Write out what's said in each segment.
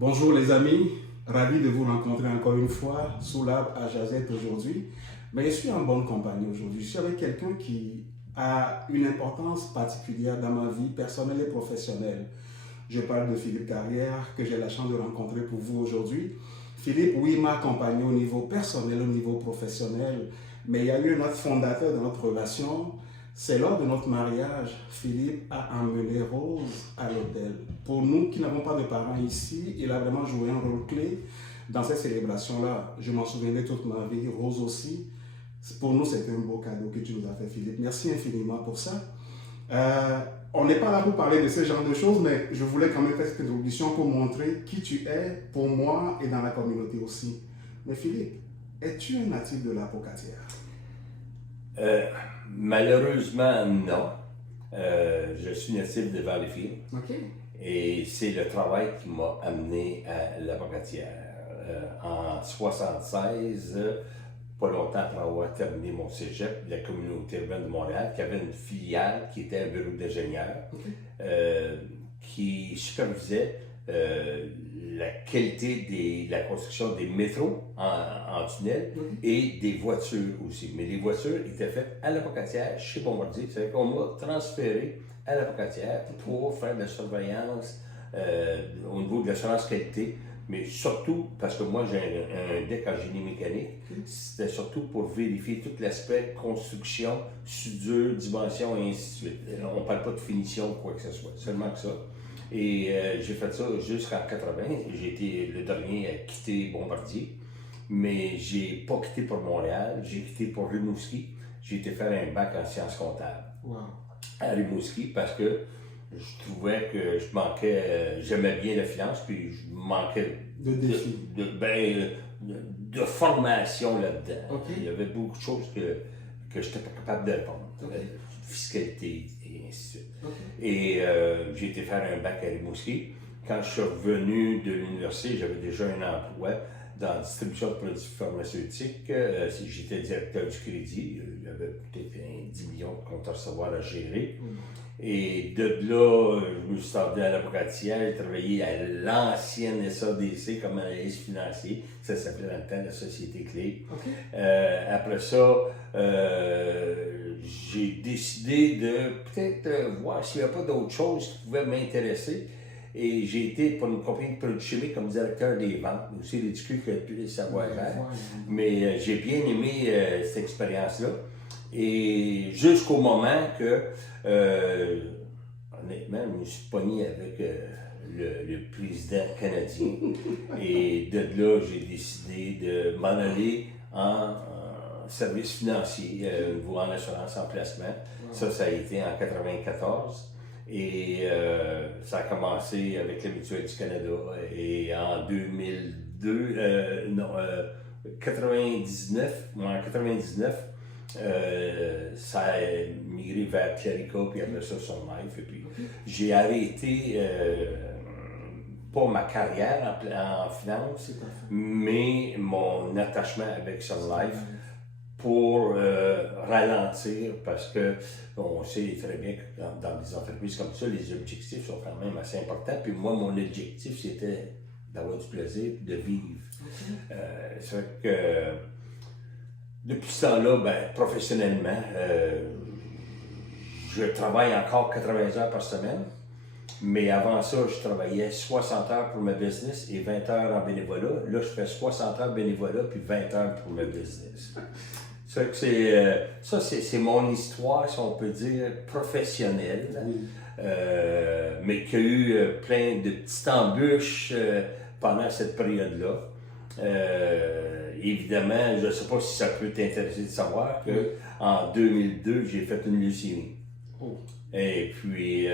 Bonjour les amis, ravi de vous rencontrer encore une fois sous l'arbre à Jazette aujourd'hui. Mais je suis en bonne compagnie aujourd'hui. Je suis avec quelqu'un qui a une importance particulière dans ma vie personnelle et professionnelle. Je parle de Philippe Carrière que j'ai la chance de rencontrer pour vous aujourd'hui. Philippe, oui, m'a accompagné au niveau personnel, au niveau professionnel, mais il y a eu un autre fondateur de notre relation. C'est lors de notre mariage, Philippe a emmené Rose à l'hôtel. Pour nous qui n'avons pas de parents ici, il a vraiment joué un rôle clé dans cette célébration-là. Je m'en souviendrai toute ma vie, Rose aussi. Pour nous, c'était un beau cadeau que tu nous as fait, Philippe. Merci infiniment pour ça. On n'est pas là pour parler de ce genre de choses, mais je voulais quand même faire cette introduction pour montrer qui tu es pour moi et dans la communauté aussi. Mais Philippe, es-tu un natif de la Pocatière? Malheureusement, non. Je suis natif de Valleyfield. OK. Et c'est le travail qui m'a amené à la Pocatière. En 1976, pas longtemps après avoir terminé mon cégep, la communauté urbaine de Montréal, qui avait une filiale qui était un bureau d'ingénieur, qui supervisait la qualité de la construction des métros en tunnel et des voitures aussi. Mais les voitures étaient faites à la Pocatière, chez Bombardier. C'est qu'on m'a transféré à la Pocatière pour faire de la surveillance au niveau de l'assurance qualité, mais surtout parce que moi j'ai un deck en génie mécanique, c'était surtout pour vérifier tout l'aspect construction, soudure, dimension et ainsi de suite. On ne parle pas de finition ou quoi que ce soit, seulement que ça. Et j'ai fait ça jusqu'en 80. J'ai été le dernier à quitter Bombardier. Mais j'ai pas quitté pour Montréal, j'ai quitté pour Rimouski. J'ai été faire un bac en sciences comptables à Rimouski parce que je trouvais que je manquais, j'aimais bien la finance, puis je manquais de formation là-dedans. Il y avait beaucoup de choses que je n'étais pas capable de répondre. Fiscalité et ainsi de suite. Et j'ai été faire un bac à Rimouski. Quand je suis revenu de l'université, j'avais déjà un emploi dans la distribution de produits pharmaceutiques. J'étais directeur du crédit. Il y avait peut-être 10 millions de comptes à recevoir à gérer. Et de là, je me suis rendu à la Pocatière. J'ai travaillé à l'ancienne SADC comme analyste financier. Ça s'appelait dans le temps la Société Clé. Après ça, j'ai décidé de peut-être voir s'il n'y avait pas d'autres choses qui pouvaient m'intéresser. Et j'ai été pour une compagnie de produits chimiques comme directeur des ventes. Aussi ridicule que tous les savoir-faire. Mais j'ai bien aimé cette expérience-là. Et jusqu'au moment que, honnêtement, je me suis pogné avec le président canadien. Et de là, j'ai décidé de m'en aller en service financier, en assurance en placement. Ça a été en 1994. Et ça a commencé avec la Mutuelle du Canada. Et en 99, ça a migré vers Clarica, puis après ça, Sun Life. Et puis j'ai arrêté, pas ma carrière en finance, mais mon attachement avec Sun Life pour ralentir, parce que on sait très bien que dans des entreprises comme ça, les objectifs sont quand même assez importants. Puis moi, mon objectif, c'était d'avoir du plaisir, de vivre. C'est vrai que depuis ce temps-là, professionnellement, je travaille encore 80 heures par semaine. Mais avant ça, je travaillais 60 heures pour ma business et 20 heures en bénévolat. Là, je fais 60 heures bénévolat puis 20 heures pour ma business. C'est mon histoire, si on peut dire, professionnelle, mais qui a eu plein de petites embûches pendant cette période-là. Évidemment, je ne sais pas si ça peut t'intéresser de savoir qu'en 2002, j'ai fait une leucémie. Et puis,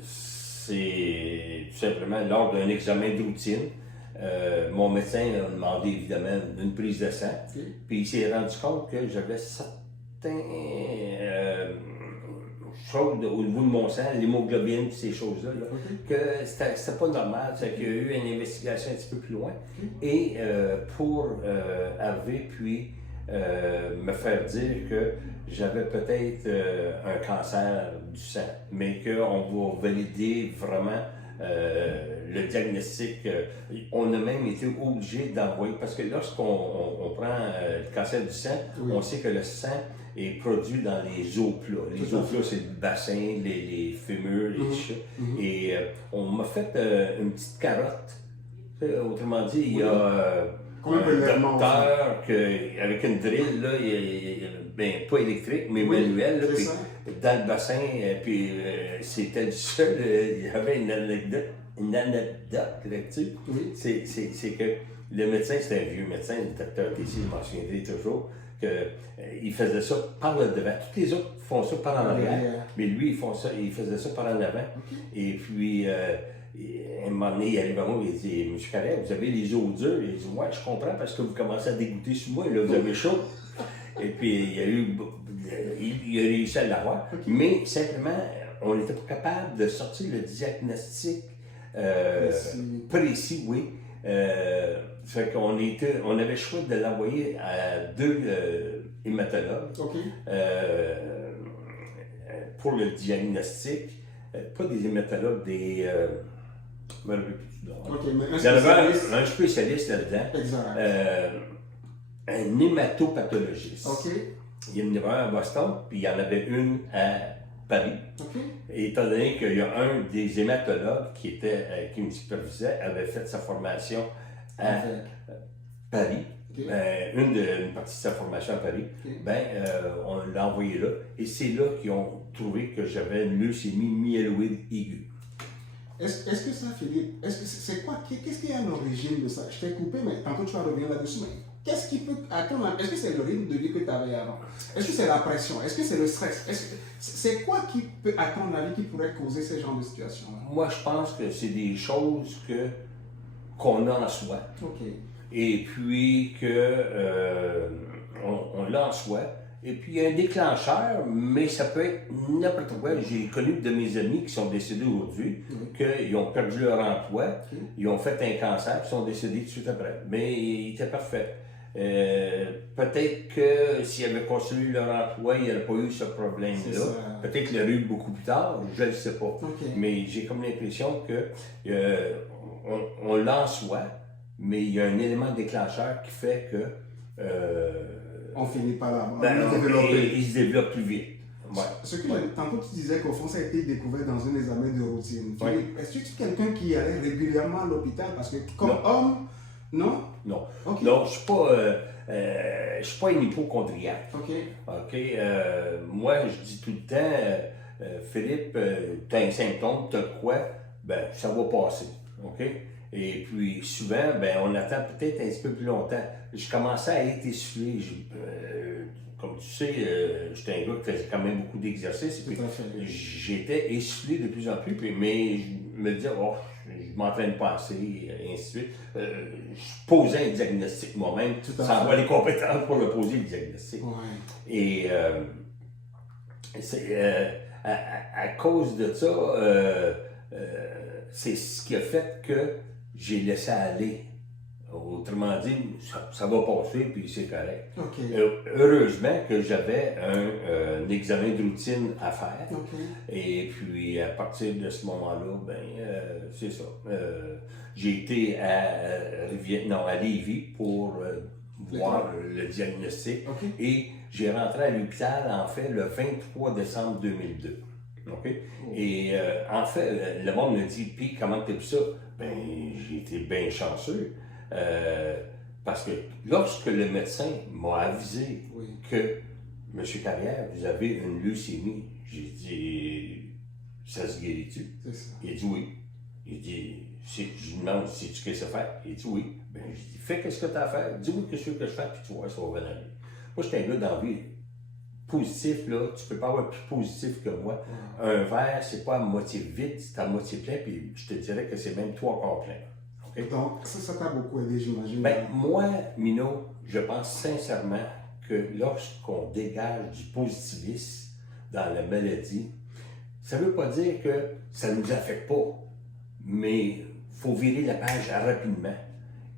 c'est tout simplement lors d'un examen de routine. Mon médecin a demandé évidemment une prise de sang, puis il s'est rendu compte que j'avais certaines choses au niveau de mon sang, l'hémoglobine, ces choses-là, que c'était pas normal. C'est qu'il y a eu une investigation un petit peu plus loin. Et pour arriver, puis me faire dire que j'avais peut-être un cancer du sang, mais qu'on va valider vraiment le diagnostic. On a même été obligé d'envoyer, parce que lorsqu'on on prend le cancer du sang, on sait que le sang est produit dans les os plats. Les os plats, c'est le bassin, les fémurs, les chats. Et on m'a fait une petite carotte. Autrement dit, il y a un docteur avec une drill, là, ben, pas électrique, mais manuelle, là, puis, dans le bassin, puis c'était du seul. Il y avait une anecdote là-dessus. C'est que le médecin, c'était un vieux médecin, le docteur Tessier, je m'en souviendrai toujours, qu'il faisait ça par le devant. Tous les autres font ça par en arrière, mais lui, il faisait ça par en avant. Et puis, un moment donné, il arrive à moi et il dit: Monsieur Carrière, vous avez les os durs. Il dit: Ouais, je comprends parce que vous commencez à dégoûter sur moi, là, vous avez chaud. Et puis, il a réussi à l'avoir. Mais simplement, on n'était pas capable de sortir le diagnostic précis, oui. Fait qu'on on avait choisi de l'envoyer à 2 hématologues pour le diagnostic. Pas des hématologues, des. Il y avait un spécialiste là-dedans, un hématopathologiste. Il y en avait un à Boston, puis il y en avait une à Paris. Et étant donné qu'il y a un des hématologues qui me supervisait, avait fait sa formation à Paris, une partie de sa formation à Paris, on l'a envoyé là. Et c'est là qu'ils ont trouvé que j'avais une leucémie myéloïde aiguë. Est-ce que ça, Philippe, c'est quoi, qu'est-ce qui est à l'origine de ça? Je t'ai coupé, mais tantôt tu vas revenir là-dessus. Mais qu'est-ce qui peut, est-ce que c'est le rythme de vie que tu avais avant? Est-ce que c'est la pression? Est-ce que c'est le stress? C'est quoi qui peut, à ton avis, qui pourrait causer ce genre de situation-là? Moi, je pense que c'est des choses qu'on a en soi. Et puis on l'a en soi. Et puis, il y a un déclencheur, mais ça peut être n'importe quoi. J'ai connu de mes amis qui sont décédés aujourd'hui, qu'ils ont perdu leur emploi, ils ont fait un cancer, puis sont décédés tout de suite après. Mais ils étaient parfaits. Peut-être que s'ils avaient continué leur emploi, il n'y aurait pas eu ce problème-là. Peut-être qu'il y aurait eu beaucoup plus tard, je ne le sais pas. Mais j'ai comme l'impression que on l'a en soi, mais il y a un élément déclencheur qui fait que on finit par là. Il se développe plus vite. Tantôt tu disais qu'au fond ça a été découvert dans un examen de routine. Est-ce que tu es quelqu'un qui allait régulièrement à l'hôpital? Parce que comme homme, non? Non. Non, je ne suis pas un hypochondriaque. Moi, je dis tout le temps, Philippe, tu as un symptôme, tu as quoi? Ben, ça va passer. Et puis souvent, on attend peut-être un petit peu plus longtemps. Je commençais à être essoufflé. Comme tu sais, j'étais un gars qui faisait quand même beaucoup d'exercices. J'étais essoufflé de plus en plus, mais je me disais, oh, je m'entraîne pas assez, et ainsi de suite. Je posais un diagnostic moi-même, sans avoir les compétences pour le poser, le diagnostic. Et à cause de ça, c'est ce qui a fait que j'ai laissé aller. Autrement dit, ça va passer, puis c'est correct. Heureusement que j'avais un examen de routine à faire. Et puis, à partir de ce moment-là, c'est ça. J'ai été à Lévis pour voir le diagnostic. Et j'ai rentré à l'hôpital, en fait, le 23 décembre 2002. Et en fait, le monde me dit: Puis, comment t'as vu ça? J'ai été bien chanceux. Parce que lorsque le médecin m'a avisé que M. Carrière, vous avez une leucémie, j'ai dit: Ça se guérit-tu? Il a dit oui. Il dit: je lui demande: sais-tu qu'est-ce que ça fait? Il dit oui. J'ai dit: fais qu'est-ce que tu as à faire, dis-moi qu'est-ce que je fais, puis tu vois, ça va venir. Moi, j'étais un gars d'envie positif, là, tu peux pas avoir plus positif que moi. Un verre, c'est pas à moitié vide, c'est à moitié plein, puis je te dirais que c'est même 3 quarts plein. Donc, ça t'a beaucoup aidé, j'imagine. Moi, Mino, je pense sincèrement que lorsqu'on dégage du positivisme dans la maladie, ça ne veut pas dire que ça ne nous affecte pas, mais il faut virer la page rapidement.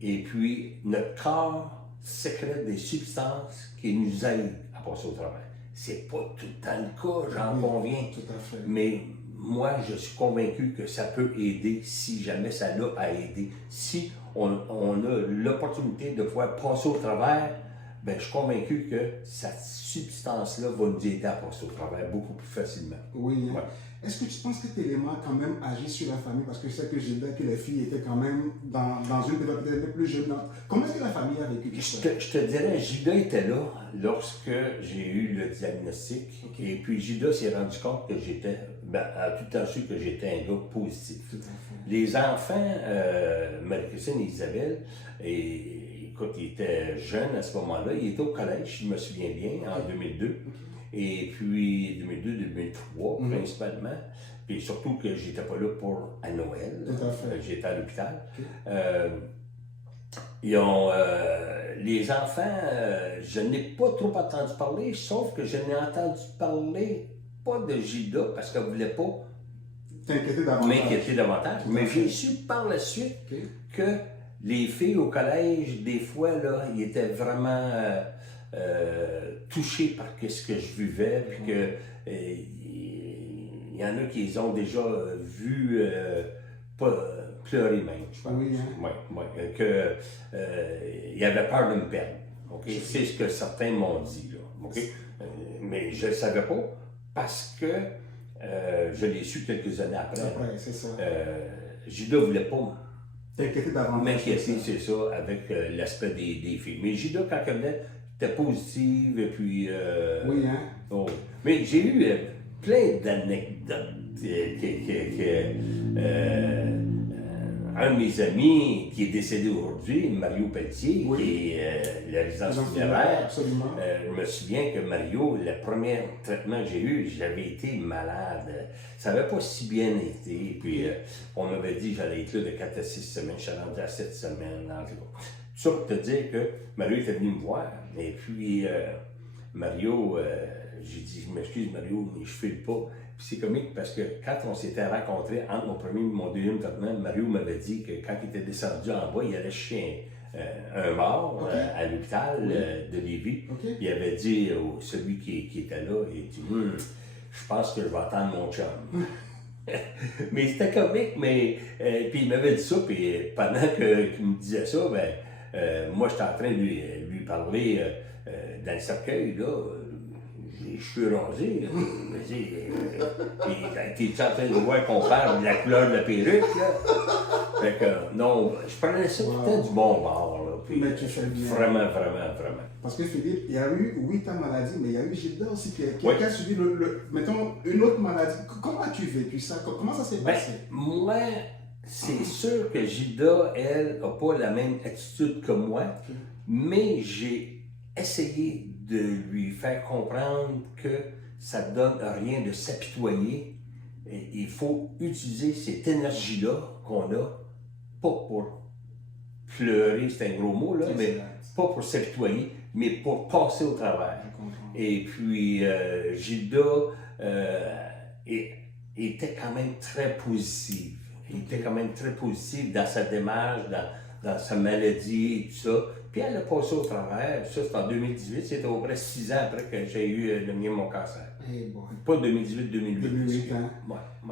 Et puis, notre corps sécrète des substances qui nous aident à passer au travail. C'est pas tout le temps le cas, j'en conviens. Tout à fait. Mais moi, je suis convaincu que ça peut aider si jamais ça l'a à aider. Si on a l'opportunité de pouvoir passer au travers, ben, je suis convaincu que cette substance-là va nous aider à passer au travers beaucoup plus facilement. Oui. Hein. Ouais. Est-ce que tu penses que cet élément a quand même agi sur la famille? Parce que je sais que j'ai dit que les filles étaient quand même dans une période peut-être plus jeune. Comment est-ce que la famille a vécu ça? Je te dirais, Gida était là lorsque j'ai eu le diagnostic. Okay. Et puis Gida s'est rendu compte que j'étais, a tout le temps su que j'étais un gars positif. Les enfants, Marie-Christine et Isabelle, écoute, ils étaient jeunes à ce moment-là. Ils étaient au collège, je me souviens bien, en 2002. Okay. Et puis 2002-2003 principalement. Puis surtout que j'étais pas là pour à Noël. J'étais à l'hôpital. Okay. Les enfants, je n'ai pas trop entendu parler, sauf que je n'ai entendu parler pas de Gida parce qu'elle ne voulait pas m'inquiéter davantage. Mais j'ai su par la suite que les filles au collège, des fois, là, ils étaient vraiment touchés par ce que je vivais, puis que il y en a qui les ont déjà vus pleurer même, je pense. Oui, hein? Il avait peur de me perdre. Okay? C'est ce que certains m'ont dit. Là, okay? Mais je ne le savais pas parce que je l'ai su quelques années après. C'est ça. Gida ne voulait pas t'inquiéter davantage. M'inquiéter, c'est ça, avec l'aspect des filles. Mais Gida, quand elle venait, était positive, et puis... oui, hein? Oh. Mais j'ai eu plein d'anecdotes un de mes amis qui est décédé aujourd'hui, Mario Pelletier, qui est la résidence funéraire. Je me souviens que Mario, le premier traitement que j'ai eu, j'avais été malade. Ça n'avait pas si bien été. Puis on m'avait dit que j'allais être là de 4 à 6 semaines. Je suis rendu à 7 semaines. Tout ça pour te dire que Mario était venu me voir. Et puis Mario, j'ai dit, je m'excuse Mario, mais je ne file pas. Puis c'est comique parce que quand on s'était rencontrés entre mon premier et mon deuxième traitement, Mario m'avait dit que quand il était descendu en bas, il allait chercher un mort à l'hôpital de Lévis. Il avait dit celui qui était là, il dit je pense que je vais attendre mon chum. Mais c'était comique, mais puis il m'avait dit ça, puis pendant qu'il me disait ça, moi j'étais en train de lui parler dans le cercueil, là. Les cheveux rasés, là. Puis t'es en train de voir qu'on parle de la couleur de la perruque, là. Fait que, non, je prenais ça peut-être du bon bord, là. Puis, mais tu fais bien. Vraiment. Parce que Philippe, il y a eu, ta maladie, mais il y a eu Gilda aussi qui a subi, mettons, une autre maladie. Comment as-tu vécu ça? Comment ça s'est passé? Moi, c'est sûr que Gilda, elle, n'a pas la même attitude que moi, mais j'ai essayé de lui faire comprendre que ça ne donne rien de s'apitoyer. Il faut utiliser cette énergie-là qu'on a, pas pour pleurer, c'est un gros mot, là, mais pas pour s'apitoyer, mais pour passer au travers. Et puis, Gilda était quand même très positive. Il était quand même très positif dans sa démarche, dans sa maladie et tout ça. Puis elle a passé au travers, ça c'est en 2018, c'était au près 6 ans après que j'ai eu le mien, mon cancer. Pas 2018, 2008. 2008, hein?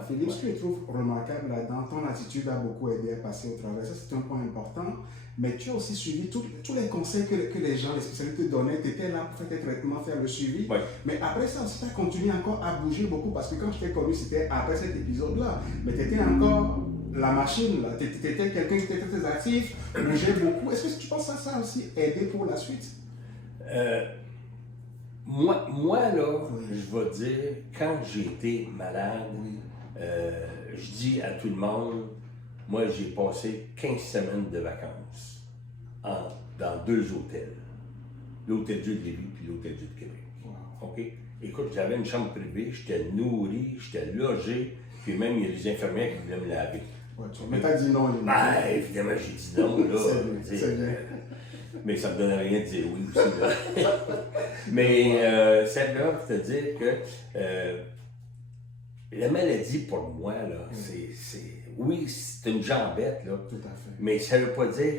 Philippe, ouais. ce que je trouve remarquable là-dedans, ton attitude a beaucoup aidé à passer au travers. Ça, c'est un point important. Mais tu as aussi suivi tous les conseils que les gens, les spécialistes te donnaient. Tu étais là pour faire tes traitements, faire le suivi. Ouais. Mais après ça aussi, tu as continué encore à bouger beaucoup parce que quand je t'ai connu, c'était après cet épisode-là. Mais tu étais encore la machine, là. Tu étais quelqu'un qui était très actif, bougeait beaucoup. Est-ce que tu penses que ça a aussi aidé pour la suite? Moi là, je vais dire, quand j'ai été malade, je dis à tout le monde, moi j'ai passé 15 semaines de vacances dans 2 hôtels. L'Hôtel Dieu de Lévis puis l'Hôtel Dieu de Québec. Wow. OK? Écoute, j'avais une chambre privée, j'étais nourri, j'étais logé, puis même il y a des infirmières qui voulaient me laver. Mais t'as dit non, évidemment, j'ai dit non, là. C'est bien. Mais ça me donne rien de dire oui aussi, là. Mais simplement pour te dire que la maladie, pour moi, là, oui, c'est une jambette, là. Tout à fait. Mais ça ne veut pas dire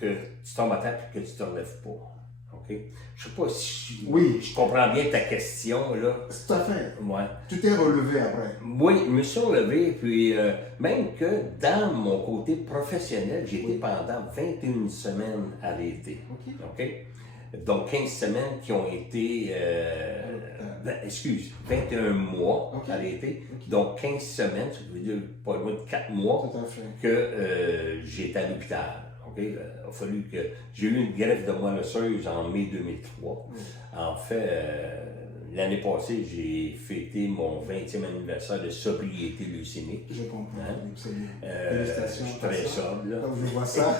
que tu tombes à terre et que tu ne te relèves pas. OK? OK? Je sais pas si Oui. je comprends bien ta question, là. Tout à fait. Ouais. Tu t'es relevé après. Oui, je me suis relevé, puis même que dans mon côté professionnel, j'ai été pendant 21 semaines arrêté. OK. OK? Donc 15 semaines qui ont été, 21 mois arrêtés. Donc 15 semaines, ça veut dire pas loin de 4 mois Tout à fait. que j'étais à l'hôpital. Okay? Il a fallu que j'ai eu une greffe de moelle osseuse en mai 2003. En fait, l'année passée, j'ai fêté mon 20e anniversaire de sobriété leucémique. Je comprends. Hein? C'est bien. Félicitations. Je suis très sobre, là. Comme je vois ça.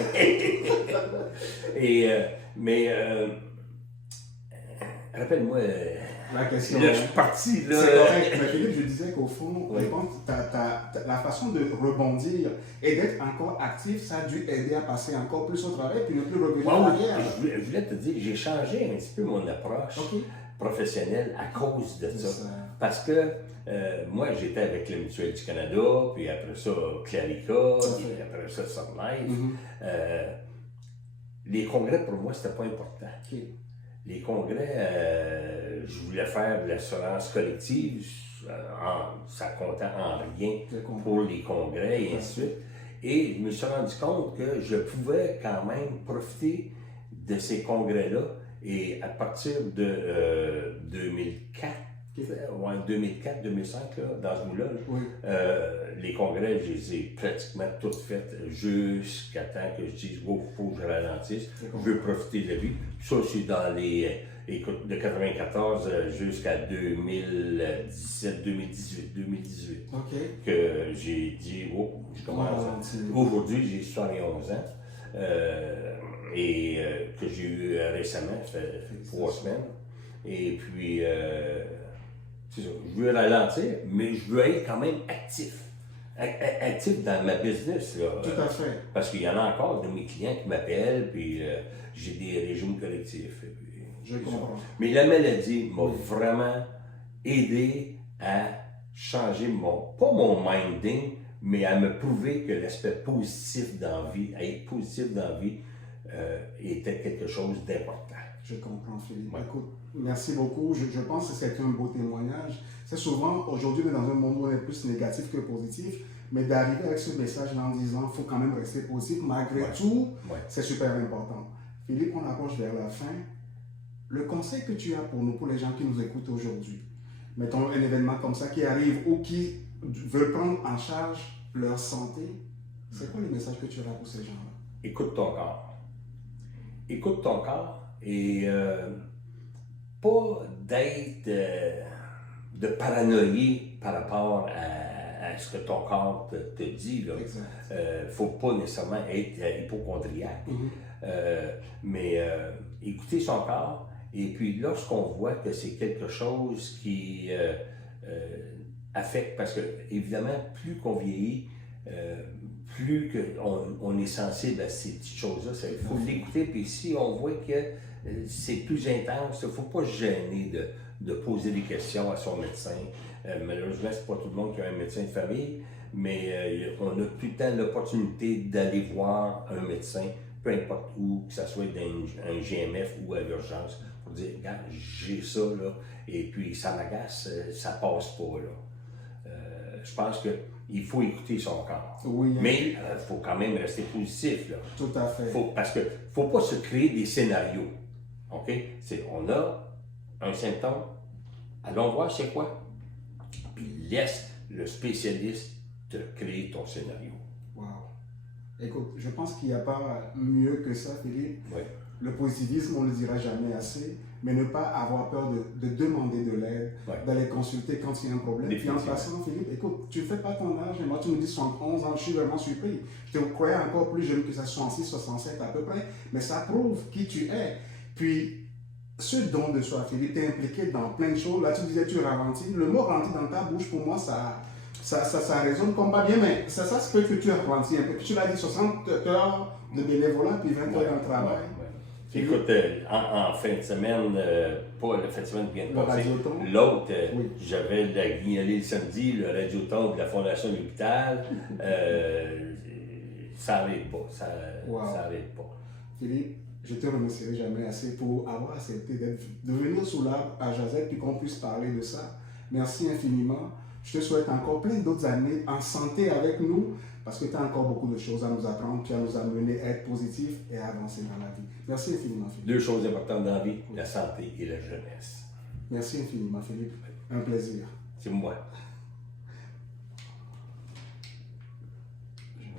Mais rappelle-moi. La question. Là, je suis parti. Là. C'est correct. Mais Philippe, je disais qu'au fond, je pense que la façon de rebondir et d'être encore actif, ça a dû aider à passer encore plus au travail puis ne plus revenir en arrière. Je voulais te dire, j'ai changé un petit peu mon approche professionnelle à cause de ça. Parce que moi, j'étais avec la Mutuelle du Canada, puis après ça, Clarica, puis après ça, Sun Life. Les congrès, pour moi, c'était pas important. Les congrès, je voulais faire de l'assurance collective, ça comptait en rien pour les congrès et ainsi de suite. Et je me suis rendu compte que je pouvais quand même profiter de ces congrès-là. Et à partir de 2004, 2004-2005, dans ce bout-là, les congrès, je les ai pratiquement tous faits jusqu'à temps que je dise « il faut que je ralentisse, je veux profiter de la vie ». Ça, c'est dans écoute, de 94 jusqu'à 2017-2018 que j'ai dit « oh, je commence ». Aujourd'hui, j'ai 71 ans. Et que j'ai eu récemment, ça fait 3 semaines. Et puis, c'est ça, je veux ralentir, mais je veux être quand même actif. Actif dans ma business. Là, tout à fait. Parce qu'il y en a encore de mes clients qui m'appellent, puis j'ai des régimes collectifs. Puis, je comprends. Mais la maladie m'a vraiment aidé à changer pas mon minding, mais à me prouver que l'aspect positif dans la vie, à être positif dans la vie, était quelque chose d'important. Je comprends, Philippe. Écoute, merci beaucoup. Je pense que c'est un beau témoignage. C'est souvent, aujourd'hui, on est dans un monde où on est plus négatif que positif, mais d'arriver avec ce message-là en disant qu'il faut quand même rester positif, malgré tout, c'est super important. Philippe, on approche vers la fin. Le conseil que tu as pour nous, pour les gens qui nous écoutent aujourd'hui, mettons un événement comme ça qui arrive ou qui veulent prendre en charge leur santé, c'est quoi le message que tu auras pour ces gens-là? Écoute ton corps. Écoute ton corps et pas d'être de paranoïer par rapport à ce que ton corps te dit. Il ne faut pas nécessairement être hypochondriaque, mais écouter son corps. Et puis lorsqu'on voit que c'est quelque chose qui affecte, parce que évidemment, plus qu'on vieillit, plus on est sensible à ces petites choses-là, il faut l'écouter. Puis si on voit que c'est plus intense, il ne faut pas se gêner de poser des questions à son médecin. Malheureusement, c'est pas tout le monde qui a un médecin de famille, mais on a tout le temps l'opportunité d'aller voir un médecin, peu importe où, que ce soit dans un GMF ou à l'urgence, pour dire « Regarde, j'ai ça, là, et puis ça m'agace, ça passe pas, là. » Je pense qu'il faut écouter son corps. Mais il faut quand même rester positif, là. Tout à fait. Parce qu'il ne faut pas se créer des scénarios. OK? On a un symptôme, allons voir c'est quoi, puis laisse le spécialiste te créer ton scénario. Wow. Écoute, je pense qu'il n'y a pas mieux que ça, Philippe. Le positivisme, on ne le dira jamais assez, mais ne pas avoir peur de demander de l'aide, d'aller consulter quand il y a un problème. Puis en passant, Philippe, écoute, tu ne fais pas ton âge, et moi tu me dis 71 ans, je suis vraiment surpris. Je te croyais encore plus jeune que ça, 66, 67 à peu près, mais ça prouve qui tu es. Puis, ce don de soi, Philippe, tu es impliqué dans plein de choses. Là, tu disais, tu ralentis. Le mot ralenti dans ta bouche, pour moi, ça résonne comme pas bien, mais ça c'est que tu as ralenti un peu. Puis tu l'as dit, 60 heures de bénévolat, puis 20 heures dans le travail. Écoute, en fin de semaine, pas la fin de semaine qui vient de passer, l'autre, j'avais la guignolée le samedi, le radioton de la Fondation de l'hôpital. Ça n'arrête pas. Ça n'arrête pas. Philippe, je te remercierai jamais assez pour avoir accepté de venir sous l'arbre à Jazette et qu'on puisse parler de ça. Merci infiniment. Je te souhaite encore plein d'autres années en santé avec nous parce que tu as encore beaucoup de choses à nous apprendre, puis à nous amener à être positifs et à avancer dans la vie. Merci infiniment, Philippe. Deux choses importantes dans la vie, la santé et la jeunesse. Merci infiniment, Philippe. Un plaisir. C'est moi.